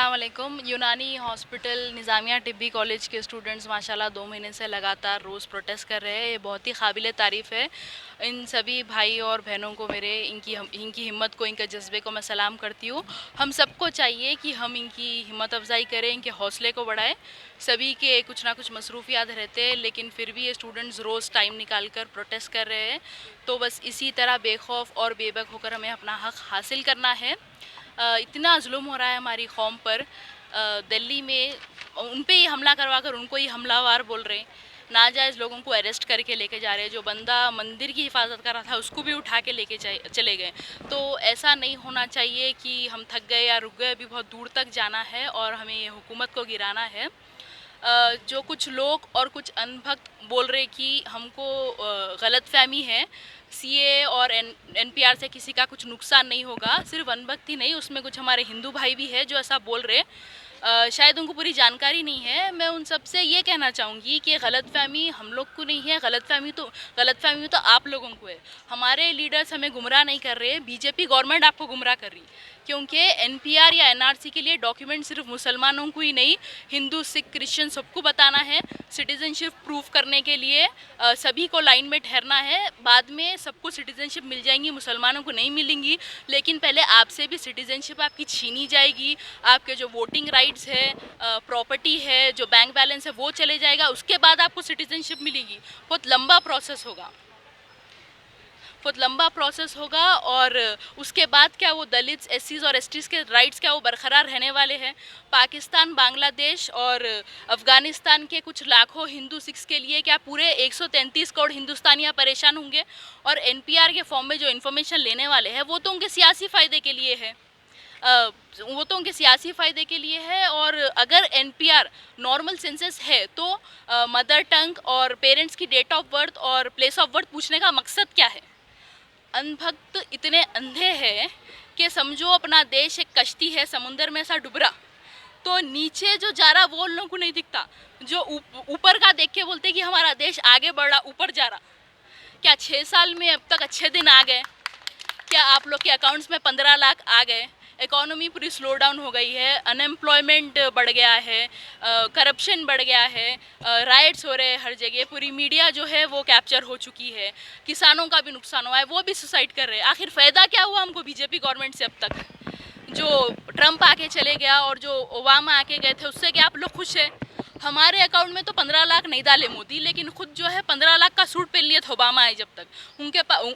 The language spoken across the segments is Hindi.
अस्सलाम वालेकुम। यूनानी हॉस्पिटल निज़ामिया टिब्बी कॉलेज के स्टूडेंट्स माशाल्लाह 2 महीने से लगातार रोज़ प्रोटेस्ट कर रहे हैं। ये बहुत ही काबिल तारीफ़ है। इन सभी भाई और बहनों को मेरे इनकी हिम्मत को, इनके जज्बे को मैं सलाम करती हूँ। हम सबको चाहिए कि हम इनकी हिम्मत अफ़ज़ाई करें, इनके हौसले को बढ़ाएं। सभी के कुछ ना कुछ मसरूफ़ियात रहते हैं, लेकिन फिर भी ये स्टूडेंट्स रोज़ टाइम निकाल कर प्रोटेस्ट कर रहे हैं। तो बस इसी तरह बेखौफ और बेबक होकर हमें अपना हक़ हासिल करना है। इतना जुल्म हो रहा है हमारी कौम पर। दिल्ली में उन पे ही हमला करवा कर उनको ही हमलावर बोल रहे हैं। नाजायज़ लोगों को अरेस्ट करके लेके जा रहे हैं। जो बंदा मंदिर की हिफाजत कर रहा था उसको भी उठा के लेके चले गए। तो ऐसा नहीं होना चाहिए कि हम थक गए या रुक गए। अभी बहुत दूर तक जाना है और हमें ये हुकूमत को गिराना है। जो कुछ लोग और कुछ अनभक्त बोल रहे कि हमको गलतफहमी है, सीए और एनपीआर से किसी का कुछ नुकसान नहीं होगा। सिर्फ अनभक्ति नहीं, उसमें कुछ हमारे हिंदू भाई भी है जो ऐसा बोल रहे। शायद उनको पूरी जानकारी नहीं है। मैं उन सब से ये कहना चाहूँगी कि गलतफहमी हम लोग को नहीं है, गलतफहमी तो आप लोगों को है। हमारे लीडर्स हमें गुमराह नहीं कर रहे, बीजेपी गवर्नमेंट आपको गुमराह कर रही। क्योंकि एनपीआर या एनआरसी के लिए डॉक्यूमेंट सिर्फ मुसलमानों को ही नहीं, हिंदू, सिख, क्रिश्चियन सबको बताना है। सिटीजनशिप प्रूफ करने के लिए सभी को लाइन में ठहरना है। बाद में सबको सिटीजनशिप मिल जाएंगी, मुसलमानों को नहीं मिलेंगी। लेकिन पहले आपसे भी सिटीजनशिप आपकी छीनी जाएगी। आपके जो वोटिंग राइट्स है, प्रॉपर्टी है, जो बैंक बैलेंस है, वो चले जाएगा। उसके बाद आपको सिटीजनशिप मिलेगी। बहुत लंबा प्रोसेस होगा और उसके बाद क्या वो दलित्स, एससीज और एसटीज़ के राइट्स क्या वो बरकरार रहने वाले हैं? पाकिस्तान, बांग्लादेश और अफ़गानिस्तान के कुछ लाखों हिंदू सिख्स के लिए क्या पूरे 133 करोड़ हिंदुस्तानियाँ परेशान होंगे? और एनपीआर के फॉर्म में जो इन्फॉर्मेशन लेने वाले हैं वो तो उनके सियासी फ़ायदे के लिए है। और अगर एनपीआर नॉर्मल सेंसस है तो मदर टंग और पेरेंट्स की डेट ऑफ बर्थ और प्लेस ऑफ बर्थ पूछने का मकसद क्या है? अनभक्त इतने अंधे हैं कि समझो अपना देश एक कश्ती है, समुंदर में ऐसा डूब रहा, तो नीचे जो जा रहा वो उन लोगों को नहीं दिखता। जो ऊपर का देख के बोलते कि हमारा देश आगे बढ़ रहा, ऊपर जा रहा। क्या 6 साल में अब तक अच्छे दिन आ गए? क्या आप लोग के अकाउंट्स में 15 लाख आ गए? इकोनॉमी पूरी स्लो डाउन हो गई है, अनएम्प्लॉयमेंट बढ़ गया है, करप्शन बढ़ गया है, राइट्स हो रहे हैं हर जगह, पूरी मीडिया जो है वो कैप्चर हो चुकी है, किसानों का भी नुकसान हुआ है, वो भी सुसाइड कर रहे हैं। आखिर फ़ायदा क्या हुआ हमको बीजेपी गवर्नमेंट से अब तक? जो ट्रंप आके चले गया और जो ओबामा आके गए थे उससे क्या आप लोग खुश हैं? हमारे अकाउंट में तो 15 लाख नहीं डाले मोदी, लेकिन खुद जो है 15 लाख का सूट पहन लिया था ओबामा आए जब तक।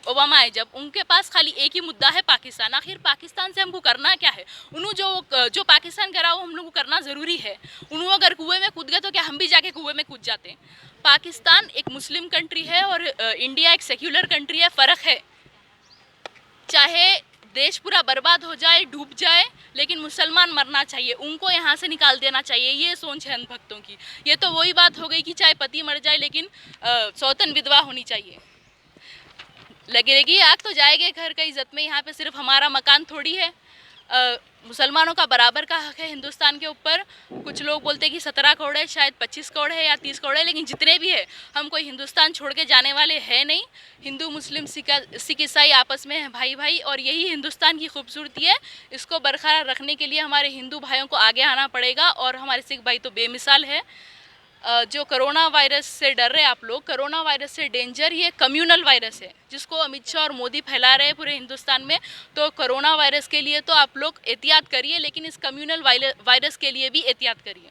ओबामा आए जब, उनके पास खाली एक ही मुद्दा है, पाकिस्तान। आखिर पाकिस्तान से हमको करना क्या है? उन्होंने जो पाकिस्तान करा वो हम लोग को करना ज़रूरी है। उन्होंने अगर कुएं में कूद गए तो क्या हम भी जाके कुएं में कूद जाते हैं? पाकिस्तान एक मुस्लिम कंट्री है और इंडिया एक सेक्युलर कंट्री है। फ़र्क है। चाहे देश पूरा बर्बाद हो जाए, डूब जाए, लेकिन मुसलमान मरना चाहिए, उनको यहाँ से निकाल देना चाहिए। ये सोच है भक्तों की। ये तो वही बात हो गई कि चाहे पति मर जाए लेकिन सौतन विधवा होनी चाहिए। लगेगी आग तो जाएगी घर का इज्जत में। यहाँ पे सिर्फ हमारा मकान थोड़ी है। मुसलमानों का बराबर का हक है हिंदुस्तान के ऊपर। कुछ लोग बोलते हैं कि 17 करोड़ है, शायद 25 करोड़ है या 30 करोड़ है, लेकिन जितने भी है हम कोई हिंदुस्तान छोड़ के जाने वाले हैं नहीं। हिंदू, मुस्लिम, सिख, ईसाई आपस में है भाई भाई, और यही हिंदुस्तान की खूबसूरती है। इसको बरकरार रखने के लिए हमारे हिंदू भाइयों को आगे आना पड़ेगा। और हमारे सिख भाई तो बेमिसाल है। जो कोरोना वायरस से डर रहे आप लोग, कोरोना वायरस से डेंजर ये कम्युनल वायरस है जिसको अमित शाह और मोदी फैला रहे हैं पूरे हिंदुस्तान में। तो कोरोना वायरस के लिए तो आप लोग एहतियात करिए, लेकिन इस कम्युनल वायरस के लिए भी एहतियात करिए।